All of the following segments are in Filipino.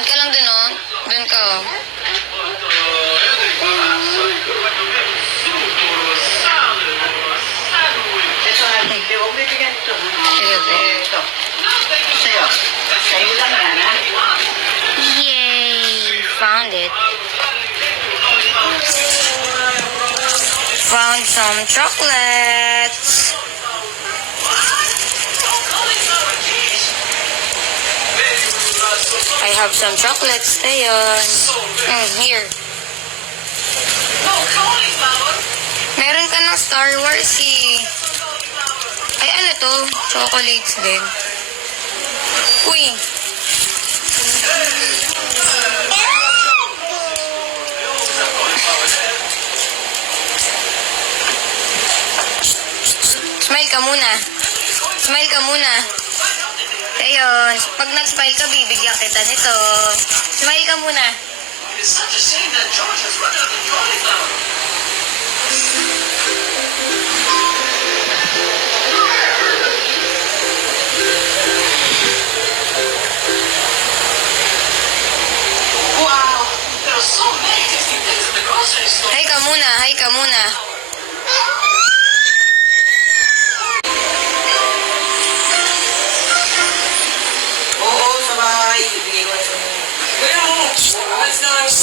Nood ka lang dun, oh. Dun ka, oh. Ito nga, baby. Huwag bibigyan ito. Sige po. Ito. Sa'yo. Sa'yo lang yan, ha? Yay! Found it. Found some chocolates. I have some chocolates. Ayun. Here. Meron ka ng Star Wars, eh. Ay, ano to? Chocolates din. Uy. Smile ka muna. Smile ka muna. Ayun. Pag nag-smile ka, bibigyan kita nito. Smile ka muna. Wow! There are so many tasty things in the grocery store. Hi ka muna. Hi ka muna. Oo, sa bahay. Ibigay ko ito. Kaya mo! What's nice?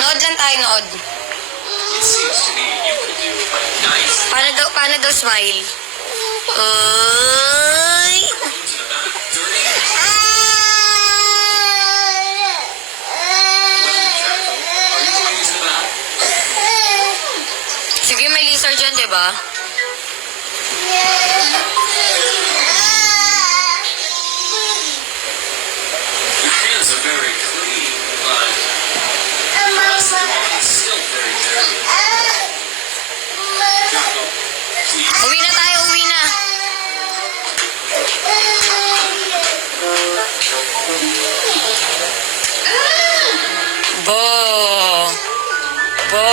Nood lang tayo, nood. Paano daw smile? Uy! Sige, may lizard dyan, diba? Your hands are very clean, but still very dirty. Jocko, please. Uwi na tayo, uwi na. Bo. Bo.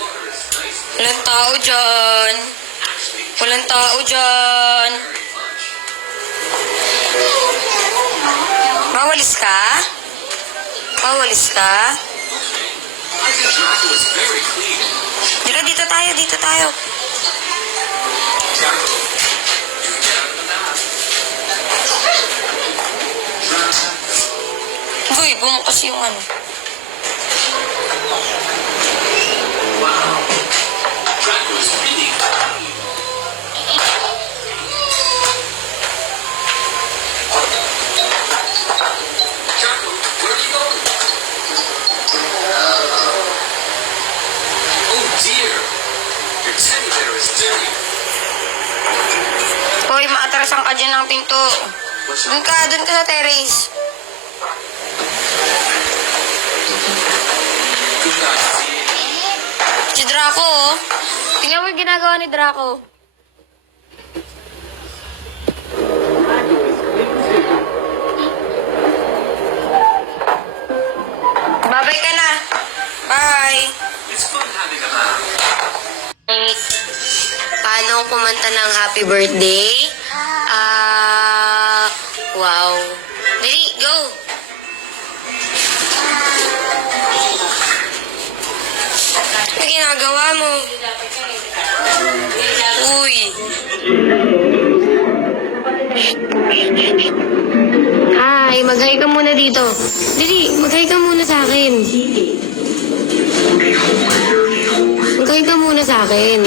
Water is nice Walang tao dyan. actually Walang tao dyan. very much. Mawalis ka? Mawalis ka? I think Jocko is very clean. Dito, dito tayo, dito tayo. Jocko, you get out of the bath. Uy, bumukas yung ano. Wow. Jocko is really clean. Jocko, where are you going? Oh dear. Your teddy bear is dirty. Uy, maatrasan ka dyan ng pinto. What's Dun ka sa terrace. Good night. Si Draco, oh. Tingnan mo yung ginagawa ni Draco. Babay ka na. Bye. It's fun having a bath. Paano kumanta ng happy birthday? Wow. Dali, go. Ano ginagawa mo? Uy. Hi, mag-hi ka muna dito. Dali, mag-hi ka muna sa akin. Mag-hi ka muna sa akin.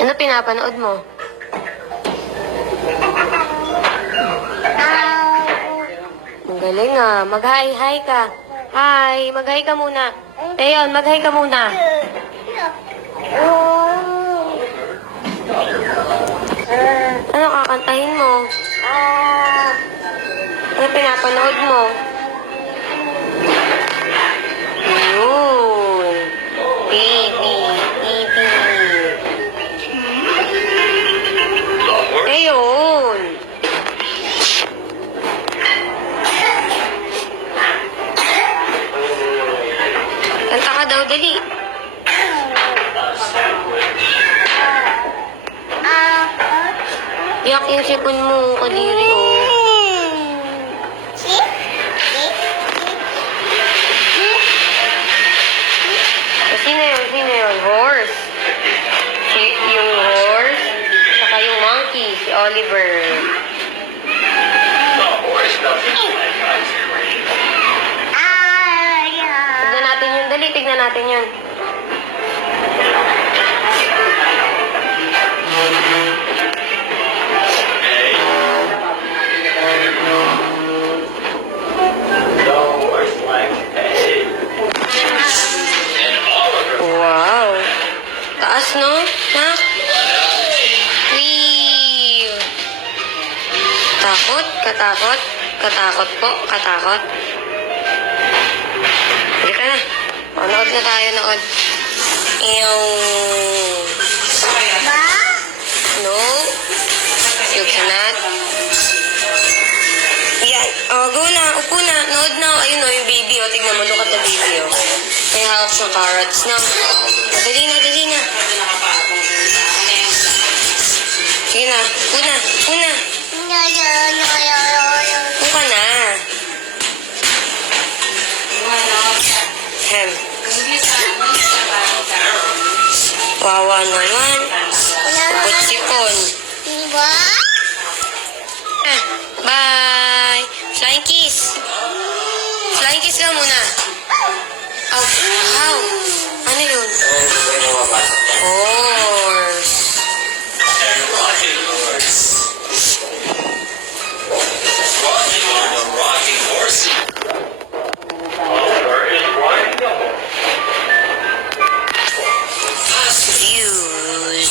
Ano pinapanood mo? Ang galing ah. Mag-hi ka. Hi, mag-hi ka muna. Teyon, mag-hi ka muna. Ano kakantahin mo? Ano pinapanood mo? Ayun. Baby, baby. Ayun. Yak yung sipon mo, kadiri, oh. Sino yun? Horse. Yung horse, saka yung monkey, si Oliver. The horse doesn't like ice cream. Tignan natin yun. Dali, tignan natin yun. The horse likes hay. And Oliver Wow. Taas, no? Ha? Wee! Takot? Katakot? Katakot po? Katakot? Hindi ka na. Panood na tayo, nood. Yung... No? You cannot? Yan. Oh, go na. Upo na. Nood na. Ayun, oh, yung baby, oh. Tignan mo. Look at the baby, oh. May hawak siyang carrots na. Dali na, dali na. Sige na. Upo na. Upo na. Upo ka na. Hem. Wawa naman. Ubot sipon. Ah, bye. Flying kiss. Flying kiss ka muna. Oh, how? Ano yun? Horse. and rocking horse. Rocking on the rocking horse. Oliver is riding the horse. Views.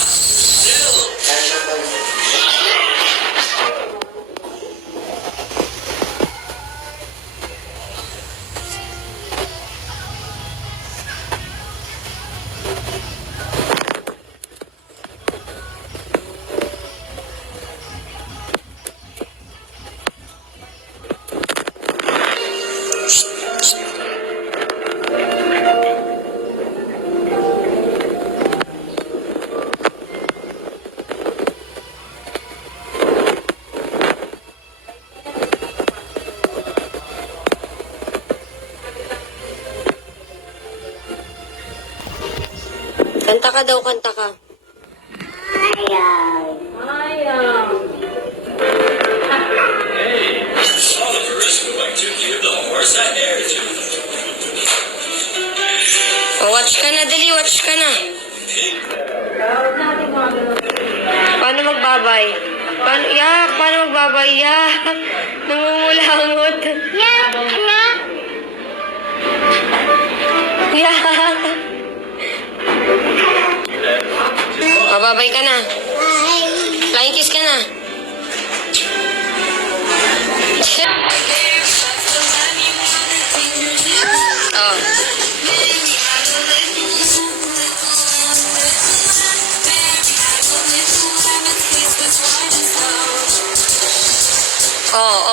Kanta ka daw, kanta ka. Hey, Oliver is going to give the horse a hair tune. Oh, watch ka na, dali, watch ka na. Paano magbabay? Paano magbabay? Nangungulangot. Yak. Mababay ka na. Flying kiss ka na. Oh. Oh.